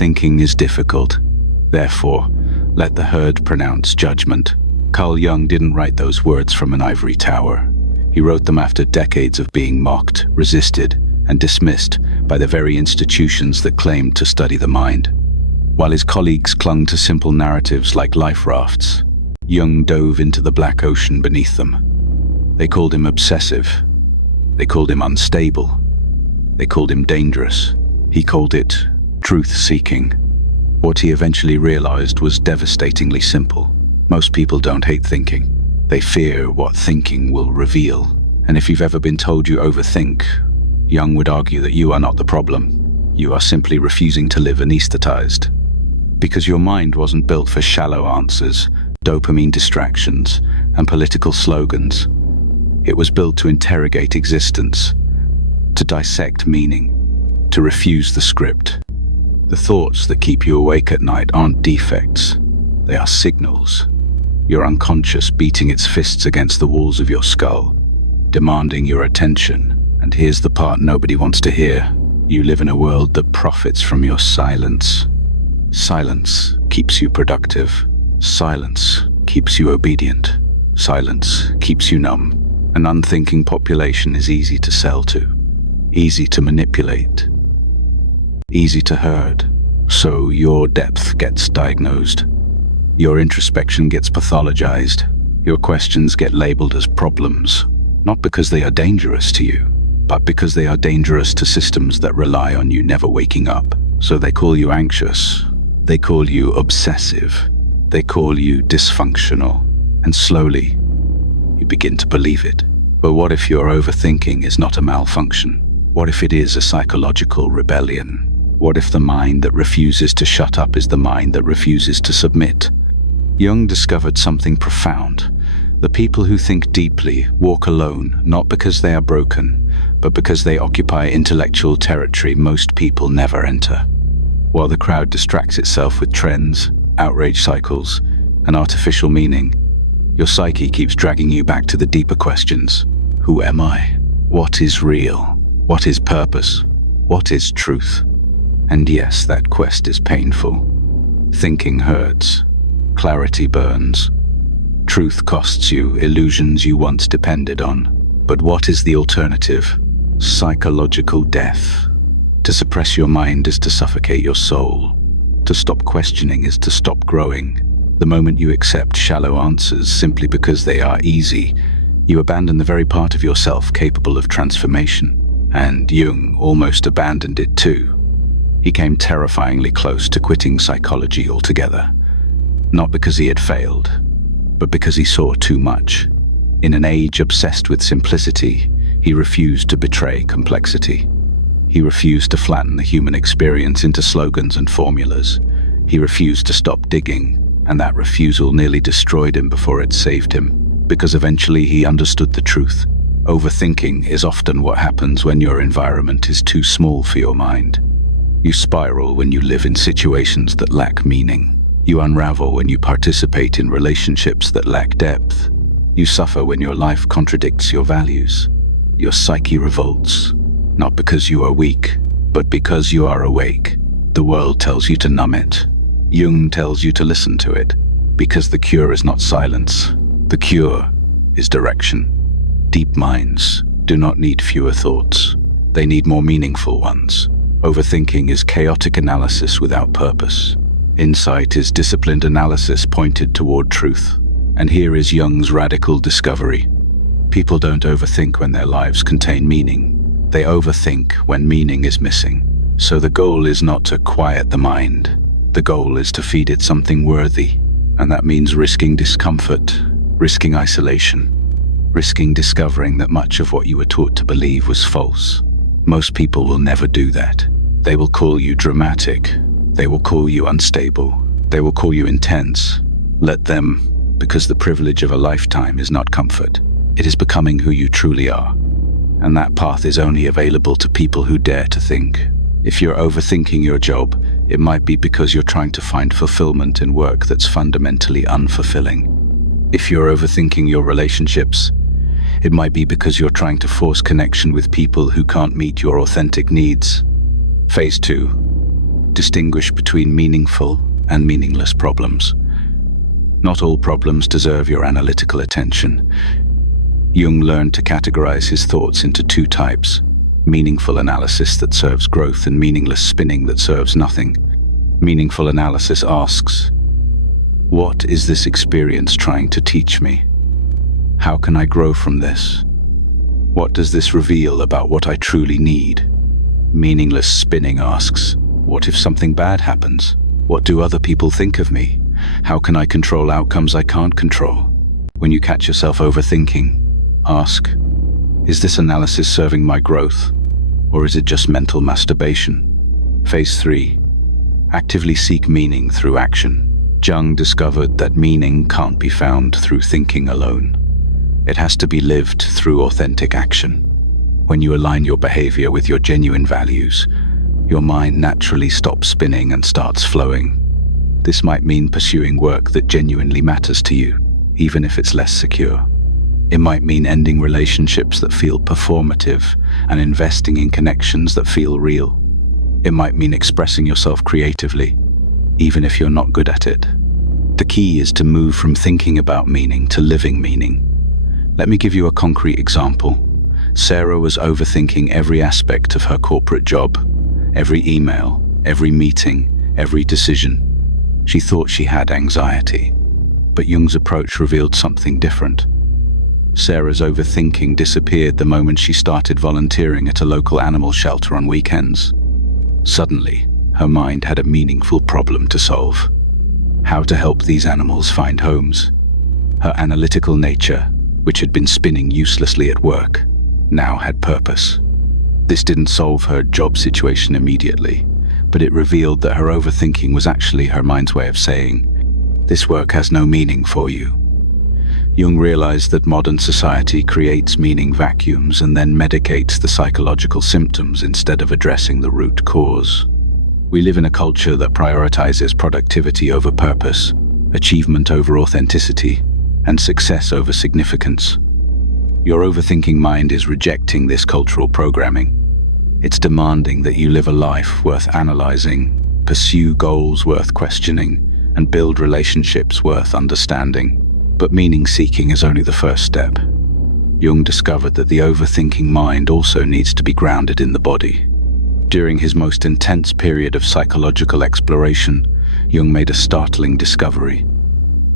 Overthinking is difficult. Therefore, let the herd pronounce judgment. Carl Jung didn't write those words from an ivory tower. He wrote them after decades of being mocked, resisted, and dismissed by the very institutions that claimed to study the mind. While his colleagues clung to simple narratives like life rafts, Jung dove into the black ocean beneath them. They called him obsessive. They called him unstable. They called him dangerous. He called it truth-seeking. What he eventually realized was devastatingly simple. Most people don't hate thinking. They fear what thinking will reveal. And if you've ever been told you overthink, Jung would argue that you are not the problem. You are simply refusing to live anesthetized. Because your mind wasn't built for shallow answers, dopamine distractions, and political slogans. It was built to interrogate existence, to dissect meaning, to refuse the script. The thoughts that keep you awake at night aren't defects. They are signals. Your unconscious beating its fists against the walls of your skull, demanding your attention. And here's the part nobody wants to hear. You live in a world that profits from your silence. Silence keeps you productive. Silence keeps you obedient. Silence keeps you numb. An unthinking population is easy to sell to, easy to manipulate, easy to herd. So your depth gets diagnosed. Your introspection gets pathologized. Your questions get labeled as problems, not because they are dangerous to you, but because they are dangerous to systems that rely on you never waking up. So they call you anxious. They call you obsessive. They call you dysfunctional. And slowly, you begin to believe it. But what if your overthinking is not a malfunction? What if it is a psychological rebellion? What if the mind that refuses to shut up is the mind that refuses to submit? Jung discovered something profound. The people who think deeply walk alone, not because they are broken, but because they occupy intellectual territory most people never enter. While the crowd distracts itself with trends, outrage cycles, and artificial meaning, your psyche keeps dragging you back to the deeper questions. Who am I? What is real? What is purpose? What is truth? And yes, that quest is painful. Thinking hurts. Clarity burns. Truth costs you illusions you once depended on. But what is the alternative? Psychological death. To suppress your mind is to suffocate your soul. To stop questioning is to stop growing. The moment you accept shallow answers simply because they are easy, you abandon the very part of yourself capable of transformation. And Jung almost abandoned it too. He came terrifyingly close to quitting psychology altogether. Not because he had failed, but because he saw too much. In an age obsessed with simplicity, he refused to betray complexity. He refused to flatten the human experience into slogans and formulas. He refused to stop digging, and that refusal nearly destroyed him before it saved him, because eventually he understood the truth. Overthinking is often what happens when your environment is too small for your mind. You spiral when you live in situations that lack meaning. You unravel when you participate in relationships that lack depth. You suffer when your life contradicts your values. Your psyche revolts, not because you are weak, but because you are awake. The world tells you to numb it. Jung tells you to listen to it, because the cure is not silence. The cure is direction. Deep minds do not need fewer thoughts. They need more meaningful ones. Overthinking is chaotic analysis without purpose. Insight is disciplined analysis pointed toward truth. And here is Jung's radical discovery. People don't overthink when their lives contain meaning. They overthink when meaning is missing. So the goal is not to quiet the mind. The goal is to feed it something worthy. And that means risking discomfort, risking isolation, risking discovering that much of what you were taught to believe was false. Most people will never do that. They will call you dramatic. They will call you unstable. They will call you intense. Let them, because the privilege of a lifetime is not comfort. It is becoming who you truly are. And that path is only available to people who dare to think. If you're overthinking your job, it might be because you're trying to find fulfillment in work that's fundamentally unfulfilling. If you're overthinking your relationships, it might be because you're trying to force connection with people who can't meet your authentic needs. Phase 2. distinguish between meaningful and meaningless problems. Not all problems deserve your analytical attention. Jung learned to categorize his thoughts into two types: meaningful analysis that serves growth and meaningless spinning that serves nothing. Meaningful analysis asks, what is this experience trying to teach me? How can I grow from this? What does this reveal about what I truly need? Meaningless spinning asks, what if something bad happens? What do other people think of me? How can I control outcomes I can't control? When you catch yourself overthinking, ask, is this analysis serving my growth, or is it just mental masturbation? Phase 3. Actively seek meaning through action. Jung discovered that meaning can't be found through thinking alone. It has to be lived through authentic action. When you align your behavior with your genuine values, your mind naturally stops spinning and starts flowing. This might mean pursuing work that genuinely matters to you, even if it's less secure. It might mean ending relationships that feel performative and investing in connections that feel real. It might mean expressing yourself creatively, even if you're not good at it. The key is to move from thinking about meaning to living meaning. Let me give you a concrete example. Sarah was overthinking every aspect of her corporate job, every email, every meeting, every decision. She thought she had anxiety, but Jung's approach revealed something different. Sarah's overthinking disappeared the moment she started volunteering at a local animal shelter on weekends. Suddenly, her mind had a meaningful problem to solve: how to help these animals find homes. Her analytical nature, which had been spinning uselessly at work, now had purpose. This didn't solve her job situation immediately, but it revealed that her overthinking was actually her mind's way of saying, this work has no meaning for you. Jung realized that modern society creates meaning vacuums and then medicates the psychological symptoms instead of addressing the root cause. We live in a culture that prioritizes productivity over purpose, achievement over authenticity, and success over significance. Your overthinking mind is rejecting this cultural programming. It's demanding that you live a life worth analyzing, pursue goals worth questioning, and build relationships worth understanding. But meaning-seeking is only the first step. Jung discovered that the overthinking mind also needs to be grounded in the body. During his most intense period of psychological exploration, Jung made a startling discovery.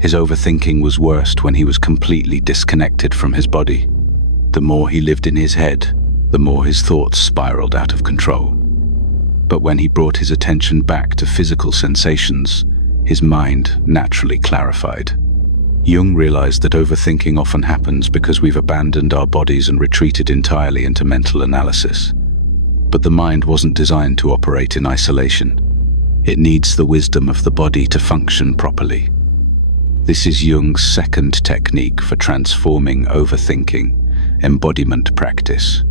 His overthinking was worst when he was completely disconnected from his body. The more he lived in his head, the more his thoughts spiraled out of control. But when he brought his attention back to physical sensations, his mind naturally clarified. Jung realized that overthinking often happens because we've abandoned our bodies and retreated entirely into mental analysis. But the mind wasn't designed to operate in isolation. It needs the wisdom of the body to function properly. This is Jung's second technique for transforming overthinking: embodiment practice.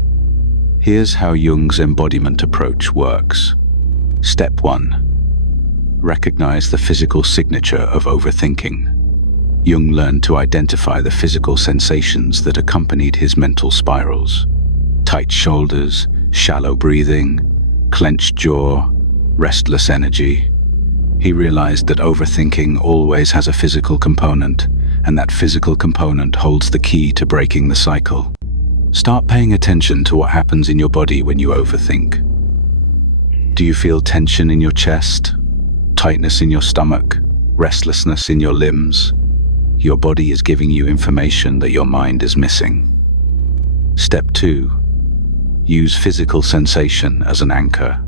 Here's how Jung's embodiment approach works. Step 1. Recognize the physical signature of overthinking. Jung learned to identify the physical sensations that accompanied his mental spirals: tight shoulders, shallow breathing, clenched jaw, restless energy. He realized that overthinking always has a physical component, and that physical component holds the key to breaking the cycle. Start paying attention to what happens in your body when you overthink. Do you feel tension in your chest, tightness in your stomach, restlessness in your limbs? Your body is giving you information that your mind is missing. Step 2. Use physical sensation as an anchor.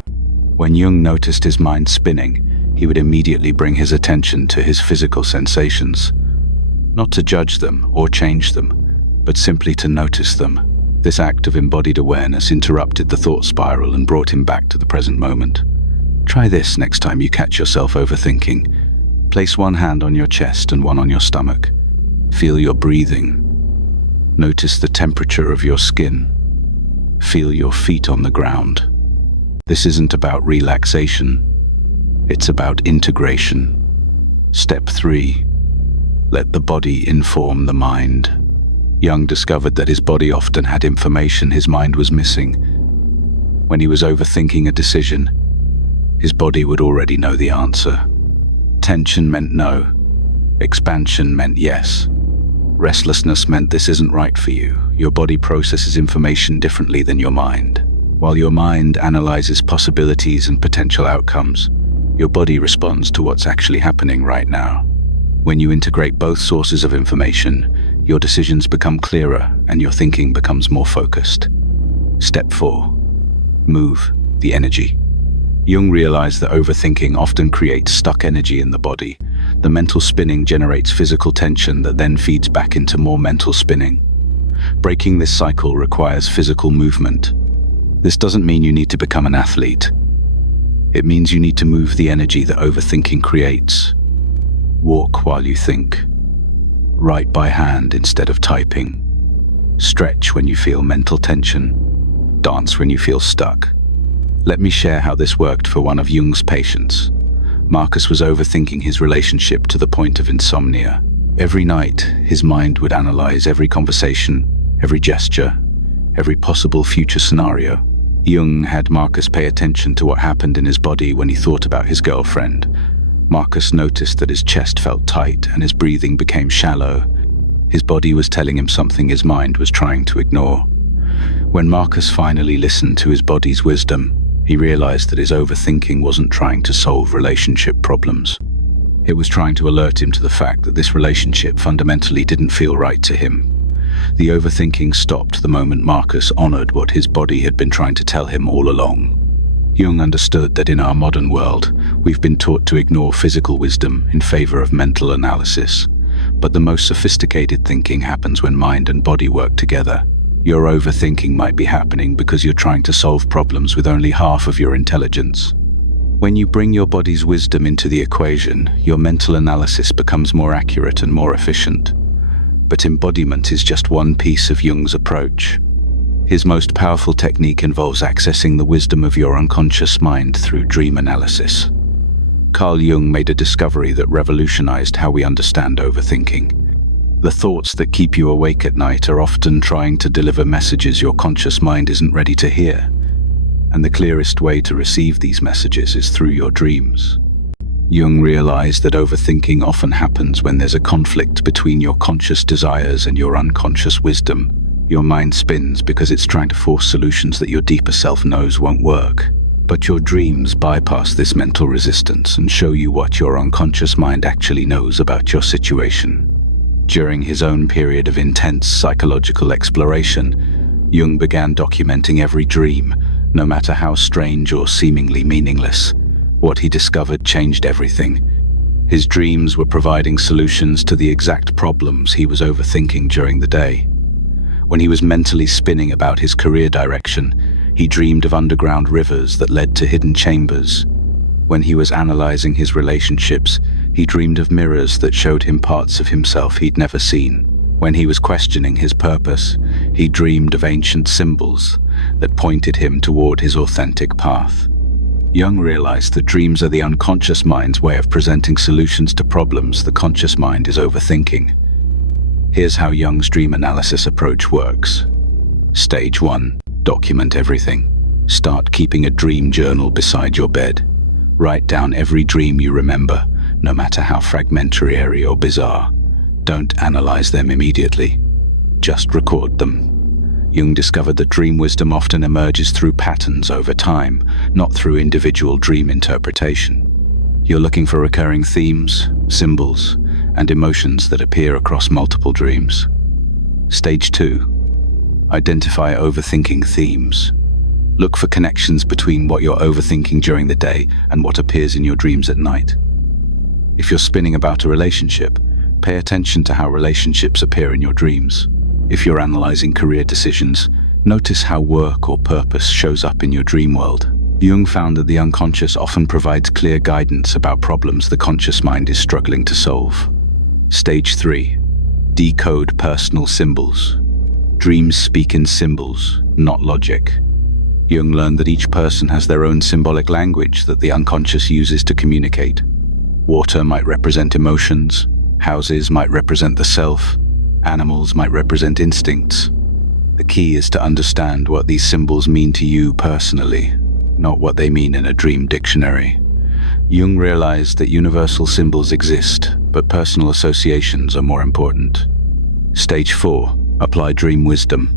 When Jung noticed his mind spinning, he would immediately bring his attention to his physical sensations. Not to judge them or change them, but simply to notice them. This act of embodied awareness interrupted the thought spiral and brought him back to the present moment. Try this next time you catch yourself overthinking. Place one hand on your chest and one on your stomach. Feel your breathing. Notice the temperature of your skin. Feel your feet on the ground. This isn't about relaxation. It's about integration. Step 3. Let the body inform the mind. Jung discovered that his body often had information his mind was missing. When he was overthinking a decision, his body would already know the answer. Tension meant no. Expansion meant yes. Restlessness meant this isn't right for you. Your body processes information differently than your mind. While your mind analyzes possibilities and potential outcomes, your body responds to what's actually happening right now. When you integrate both sources of information, your decisions become clearer and your thinking becomes more focused. Step 4. Move the energy. Jung realized that overthinking often creates stuck energy in the body. The mental spinning generates physical tension that then feeds back into more mental spinning. Breaking this cycle requires physical movement. This doesn't mean you need to become an athlete. It means you need to move the energy that overthinking creates. Walk while you think. Write by hand instead of typing. Stretch when you feel mental tension. Dance when you feel stuck. Let me share how this worked for one of Jung's patients. Marcus was overthinking his relationship to the point of insomnia. Every night, his mind would analyze every conversation, every gesture, every possible future scenario. Jung had Marcus pay attention to what happened in his body when he thought about his girlfriend. Marcus noticed that his chest felt tight and his breathing became shallow. His body was telling him something his mind was trying to ignore. When Marcus finally listened to his body's wisdom, he realized that his overthinking wasn't trying to solve relationship problems. It was trying to alert him to the fact that this relationship fundamentally didn't feel right to him. The overthinking stopped the moment Marcus honored what his body had been trying to tell him all along. Jung understood that in our modern world, we've been taught to ignore physical wisdom in favor of mental analysis. But the most sophisticated thinking happens when mind and body work together. Your overthinking might be happening because you're trying to solve problems with only half of your intelligence. When you bring your body's wisdom into the equation, your mental analysis becomes more accurate and more efficient. But embodiment is just one piece of Jung's approach. His most powerful technique involves accessing the wisdom of your unconscious mind through dream analysis. Carl Jung made a discovery that revolutionized how we understand overthinking. The thoughts that keep you awake at night are often trying to deliver messages your conscious mind isn't ready to hear. And the clearest way to receive these messages is through your dreams. Jung realized that overthinking often happens when there's a conflict between your conscious desires and your unconscious wisdom. Your mind spins because it's trying to force solutions that your deeper self knows won't work. But your dreams bypass this mental resistance and show you what your unconscious mind actually knows about your situation. During his own period of intense psychological exploration, Jung began documenting every dream, no matter how strange or seemingly meaningless. What he discovered changed everything. His dreams were providing solutions to the exact problems he was overthinking during the day. When he was mentally spinning about his career direction, he dreamed of underground rivers that led to hidden chambers. When he was analyzing his relationships, he dreamed of mirrors that showed him parts of himself he'd never seen. When he was questioning his purpose, he dreamed of ancient symbols that pointed him toward his authentic path. Jung realized that dreams are the unconscious mind's way of presenting solutions to problems the conscious mind is overthinking. Here's how Jung's dream analysis approach works. Stage 1. Document everything. Start keeping a dream journal beside your bed. Write down every dream you remember, no matter how fragmentary or bizarre. Don't analyze them immediately. Just record them. Jung discovered that dream wisdom often emerges through patterns over time, not through individual dream interpretation. You're looking for recurring themes, symbols, and emotions that appear across multiple dreams. Stage 2. Identify overthinking themes. Look for connections between what you're overthinking during the day and what appears in your dreams at night. If you're spinning about a relationship, pay attention to how relationships appear in your dreams. If you're analyzing career decisions, notice how work or purpose shows up in your dream world. Jung found that the unconscious often provides clear guidance about problems the conscious mind is struggling to solve. Stage 3. Decode personal symbols. Dreams speak in symbols, not logic. Jung learned that each person has their own symbolic language that the unconscious uses to communicate. Water might represent emotions, houses might represent the self, animals might represent instincts. The key is to understand what these symbols mean to you personally. not what they mean in a dream dictionary. Jung realized that universal symbols exist, but personal associations are more important. Stage 4. Apply dream wisdom.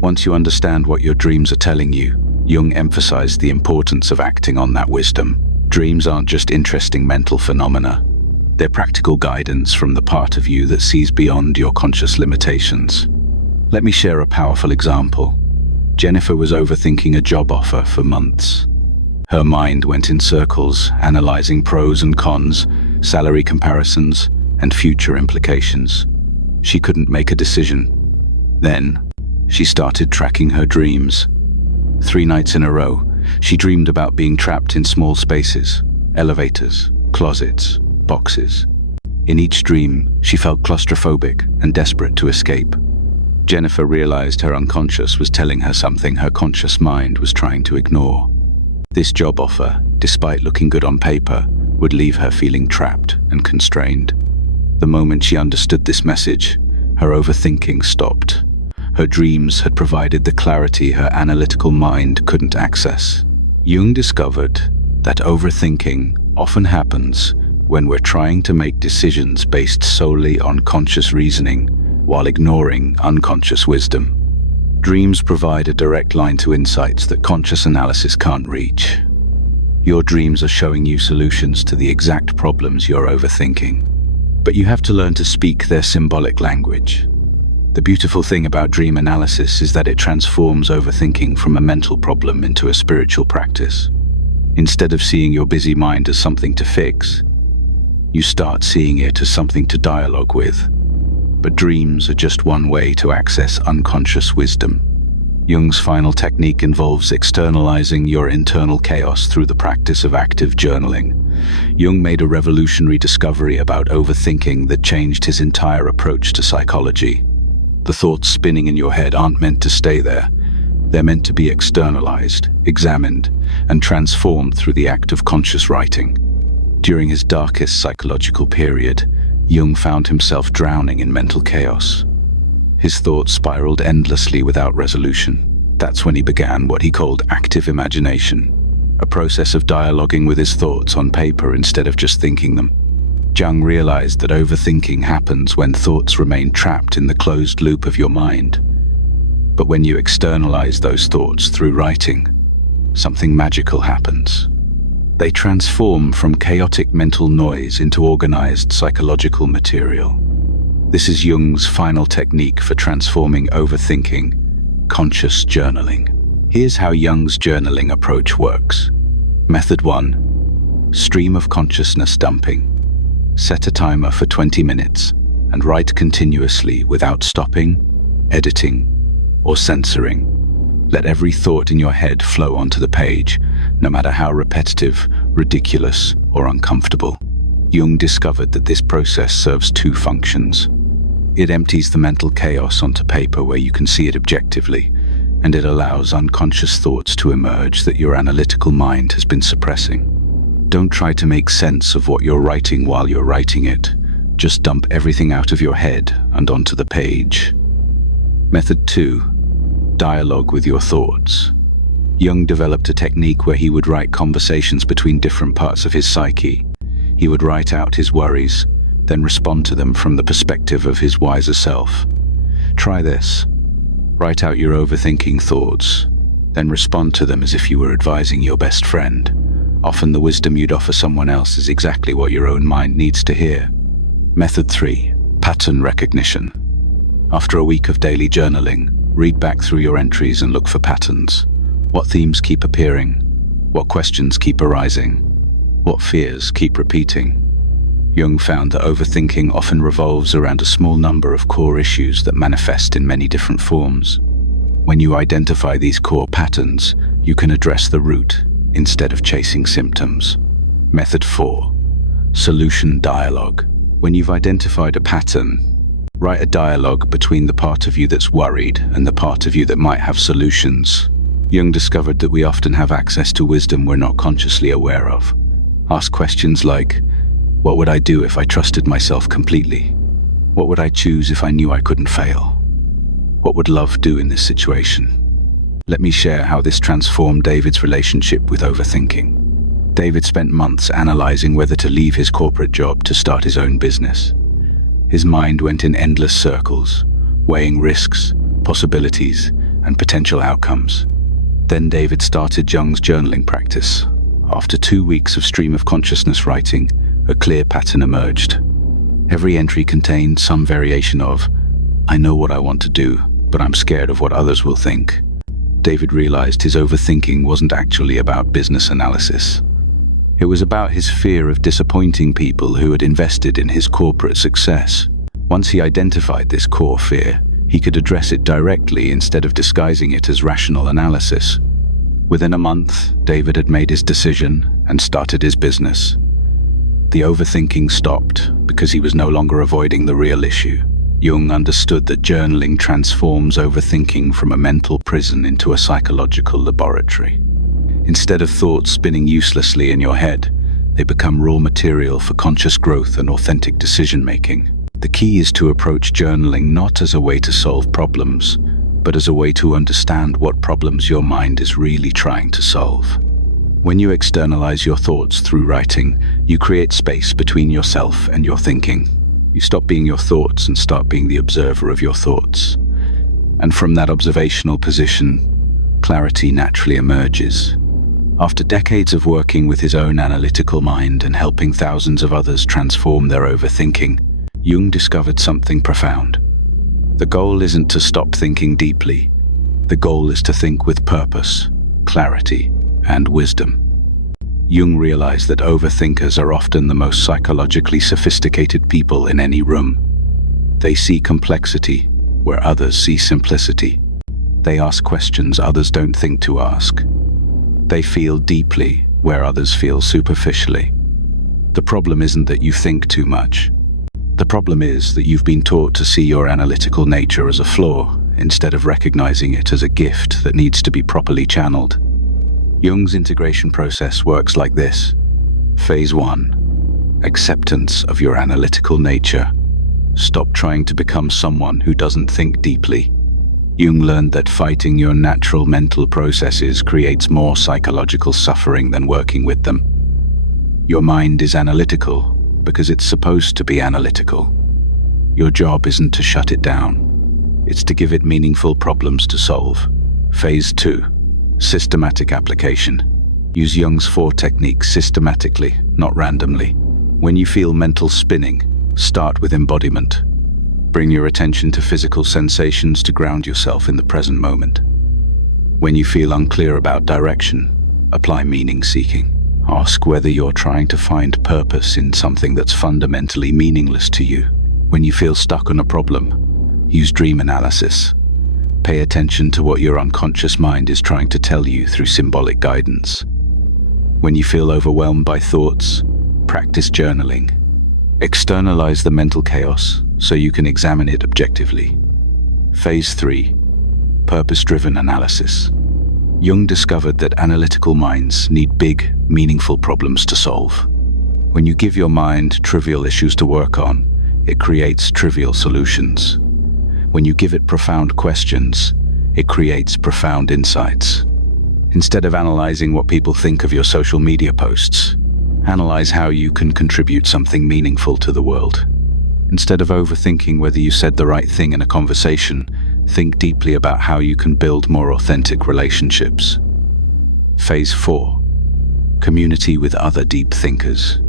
Once you understand what your dreams are telling you, Jung emphasized the importance of acting on that wisdom. Dreams aren't just interesting mental phenomena. They're practical guidance from the part of you that sees beyond your conscious limitations. Let me share a powerful example. Jennifer was overthinking a job offer for months. Her mind went in circles, analyzing pros and cons, salary comparisons, and future implications. She couldn't make a decision. Then, she started tracking her dreams. 3 nights in a row, she dreamed about being trapped in small spaces, elevators, closets, boxes. In each dream, she felt claustrophobic and desperate to escape. Jennifer realized her unconscious was telling her something her conscious mind was trying to ignore. This job offer, despite looking good on paper, would leave her feeling trapped and constrained. The moment she understood this message, her overthinking stopped. Her dreams had provided the clarity her analytical mind couldn't access. Jung discovered that overthinking often happens when we're trying to make decisions based solely on conscious reasoning while ignoring unconscious wisdom. Dreams provide a direct line to insights that conscious analysis can't reach. Your dreams are showing you solutions to the exact problems you're overthinking, but you have to learn to speak their symbolic language. The beautiful thing about dream analysis is that it transforms overthinking from a mental problem into a spiritual practice. Instead of seeing your busy mind as something to fix, you start seeing it as something to dialogue with. But dreams are just one way to access unconscious wisdom. Jung's final technique involves externalizing your internal chaos through the practice of active journaling. Jung made a revolutionary discovery about overthinking that changed his entire approach to psychology. The thoughts spinning in your head aren't meant to stay there. They're meant to be externalized, examined, and transformed through the act of conscious writing. During his darkest psychological period, Jung found himself drowning in mental chaos. His thoughts spiraled endlessly without resolution. That's when he began what he called active imagination, a process of dialoguing with his thoughts on paper instead of just thinking them. Jung realized that overthinking happens when thoughts remain trapped in the closed loop of your mind. But when you externalize those thoughts through writing, something magical happens. They transform from chaotic mental noise into organized psychological material. This is Jung's final technique for transforming overthinking: conscious journaling. Here's how Jung's journaling approach works. Method 1. Stream of consciousness dumping. Set a timer for 20 minutes and write continuously without stopping, editing, or censoring. Let every thought in your head flow onto the page, no matter how repetitive, ridiculous, or uncomfortable. Jung discovered that this process serves 2 functions. It empties the mental chaos onto paper where you can see it objectively, and it allows unconscious thoughts to emerge that your analytical mind has been suppressing. Don't try to make sense of what you're writing while you're writing it. Just dump everything out of your head and onto the page. Method 2. Dialogue with your thoughts. Jung developed a technique where he would write conversations between different parts of his psyche. He would write out his worries, then respond to them from the perspective of his wiser self. Try this. Write out your overthinking thoughts, then respond to them as if you were advising your best friend. Often the wisdom you'd offer someone else is exactly what your own mind needs to hear. Method 3. Pattern recognition. After a week of daily journaling, read back through your entries and look for patterns. What themes keep appearing? What questions keep arising? What fears keep repeating? Jung found that overthinking often revolves around a small number of core issues that manifest in many different forms. When you identify these core patterns, you can address the root instead of chasing symptoms. Method 4. Solution dialogue. When you've identified a pattern, write a dialogue between the part of you that's worried and the part of you that might have solutions. Jung discovered that we often have access to wisdom we're not consciously aware of. Ask questions like, what would I do if I trusted myself completely? What would I choose if I knew I couldn't fail? What would love do in this situation? Let me share how this transformed David's relationship with overthinking. David spent months analyzing whether to leave his corporate job to start his own business. His mind went in endless circles, weighing risks, possibilities, and potential outcomes. Then David started Jung's journaling practice. After 2 weeks of stream of consciousness writing, a clear pattern emerged. Every entry contained some variation of, "I know what I want to do, but I'm scared of what others will think." David realized his overthinking wasn't actually about business analysis. It was about his fear of disappointing people who had invested in his corporate success. Once he identified this core fear, he could address it directly instead of disguising it as rational analysis. Within a month, David had made his decision and started his business. The overthinking stopped because he was no longer avoiding the real issue. Jung understood that journaling transforms overthinking from a mental prison into a psychological laboratory. Instead of thoughts spinning uselessly in your head, they become raw material for conscious growth and authentic decision-making. The key is to approach journaling not as a way to solve problems, but as a way to understand what problems your mind is really trying to solve. When you externalize your thoughts through writing, you create space between yourself and your thinking. You stop being your thoughts and start being the observer of your thoughts. And from that observational position, clarity naturally emerges. After decades of working with his own analytical mind and helping thousands of others transform their overthinking, Jung discovered something profound. The goal isn't to stop thinking deeply. The goal is to think with purpose, clarity, and wisdom. Jung realized that overthinkers are often the most psychologically sophisticated people in any room. They see complexity where others see simplicity. They ask questions others don't think to ask. They feel deeply where others feel superficially. The problem isn't that you think too much. The problem is that you've been taught to see your analytical nature as a flaw instead of recognizing it as a gift that needs to be properly channeled. Jung's integration process works like this. Phase 1. Acceptance of your analytical nature. Stop trying to become someone who doesn't think deeply. Jung learned that fighting your natural mental processes creates more psychological suffering than working with them. Your mind is analytical because it's supposed to be analytical. Your job isn't to shut it down. It's to give it meaningful problems to solve. Phase 2. Systematic application. Use Jung's 4 techniques systematically, not randomly. When you feel mental spinning, start with embodiment. Bring your attention to physical sensations to ground yourself in the present moment. When you feel unclear about direction, apply meaning seeking. Ask whether you're trying to find purpose in something that's fundamentally meaningless to you. When you feel stuck on a problem, use dream analysis. Pay attention to what your unconscious mind is trying to tell you through symbolic guidance. When you feel overwhelmed by thoughts, practice journaling. Externalize the mental chaos so you can examine it objectively. Phase 3. Purpose-driven analysis. Jung discovered that analytical minds need big, meaningful problems to solve. When you give your mind trivial issues to work on, it creates trivial solutions. When you give it profound questions, it creates profound insights. Instead of analyzing what people think of your social media posts, analyze how you can contribute something meaningful to the world. Instead of overthinking whether you said the right thing in a conversation, think deeply about how you can build more authentic relationships. Phase 4. Community with other deep thinkers.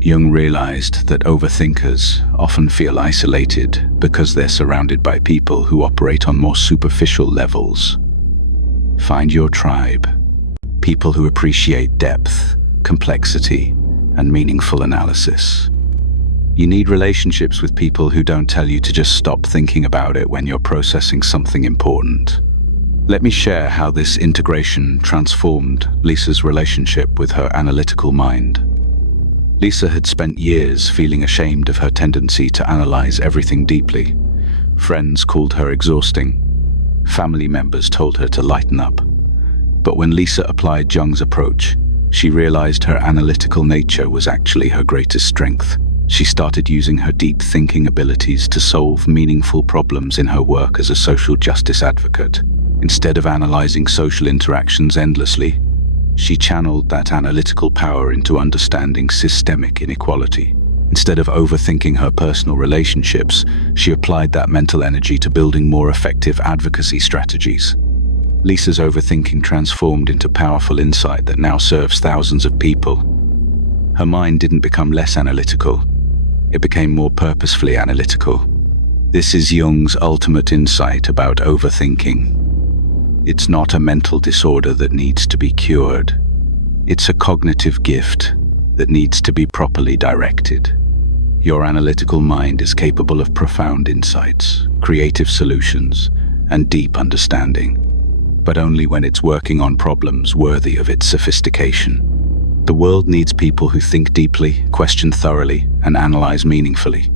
Jung realized that overthinkers often feel isolated because they're surrounded by people who operate on more superficial levels. Find your tribe, people who appreciate depth, complexity, and meaningful analysis. You need relationships with people who don't tell you to just stop thinking about it when you're processing something important. Let me share how this integration transformed Lisa's relationship with her analytical mind. Lisa had spent years feeling ashamed of her tendency to analyze everything deeply. Friends called her exhausting. Family members told her to lighten up. But when Lisa applied Jung's approach, she realized her analytical nature was actually her greatest strength. She started using her deep thinking abilities to solve meaningful problems in her work as a social justice advocate. Instead of analyzing social interactions endlessly, she channeled that analytical power into understanding systemic inequality. Instead of overthinking her personal relationships, she applied that mental energy to building more effective advocacy strategies. Lisa's overthinking transformed into powerful insight that now serves thousands of people. Her mind didn't become less analytical, it became more purposefully analytical. This is Jung's ultimate insight about overthinking. It's not a mental disorder that needs to be cured. It's a cognitive gift that needs to be properly directed. Your analytical mind is capable of profound insights, creative solutions, and deep understanding, but only when it's working on problems worthy of its sophistication. The world needs people who think deeply, question thoroughly, and analyze meaningfully.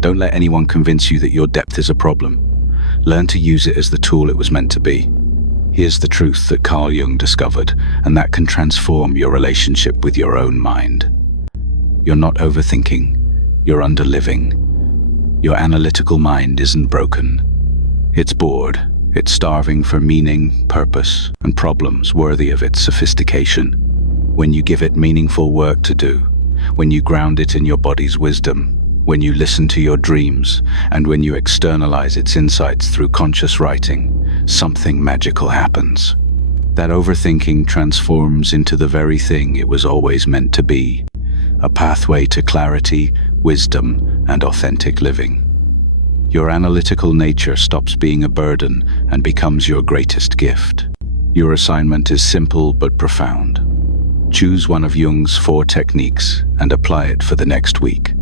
Don't let anyone convince you that your depth is a problem. Learn to use it as the tool it was meant to be. Here's the truth that Carl Jung discovered, and that can transform your relationship with your own mind. You're not overthinking, you're underliving. Your analytical mind isn't broken. It's bored. It's starving for meaning, purpose, and problems worthy of its sophistication. When you give it meaningful work to do, when you ground it in your body's wisdom, when you listen to your dreams, and when you externalize its insights through conscious writing, something magical happens. That overthinking transforms into the very thing it was always meant to be, a pathway to clarity, wisdom, and authentic living. Your analytical nature stops being a burden and becomes your greatest gift. Your assignment is simple but profound. Choose one of Jung's 4 techniques and apply it for the next week.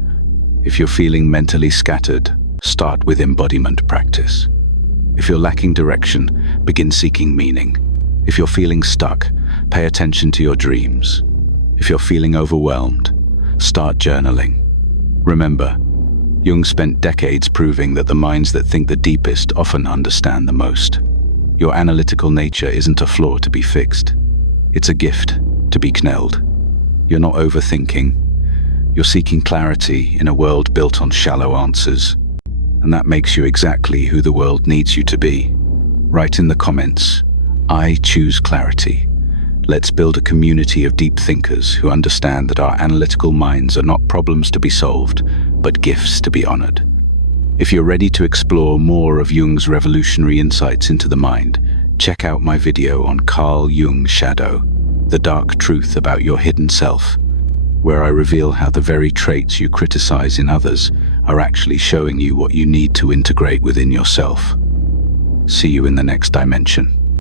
If you're feeling mentally scattered, start with embodiment practice. If you're lacking direction, begin seeking meaning. If you're feeling stuck, pay attention to your dreams. If you're feeling overwhelmed, start journaling. Remember, Jung spent decades proving that the minds that think the deepest often understand the most. Your analytical nature isn't a flaw to be fixed. It's a gift to be knelled. You're not overthinking. You're seeking clarity in a world built on shallow answers. And that makes you exactly who the world needs you to be. Write in the comments, I choose clarity. Let's build a community of deep thinkers who understand that our analytical minds are not problems to be solved, but gifts to be honored. If you're ready to explore more of Jung's revolutionary insights into the mind, check out my video on Carl Jung's shadow, the dark truth about your hidden self, where I reveal how the very traits you criticize in others are actually showing you what you need to integrate within yourself. See you in the next dimension.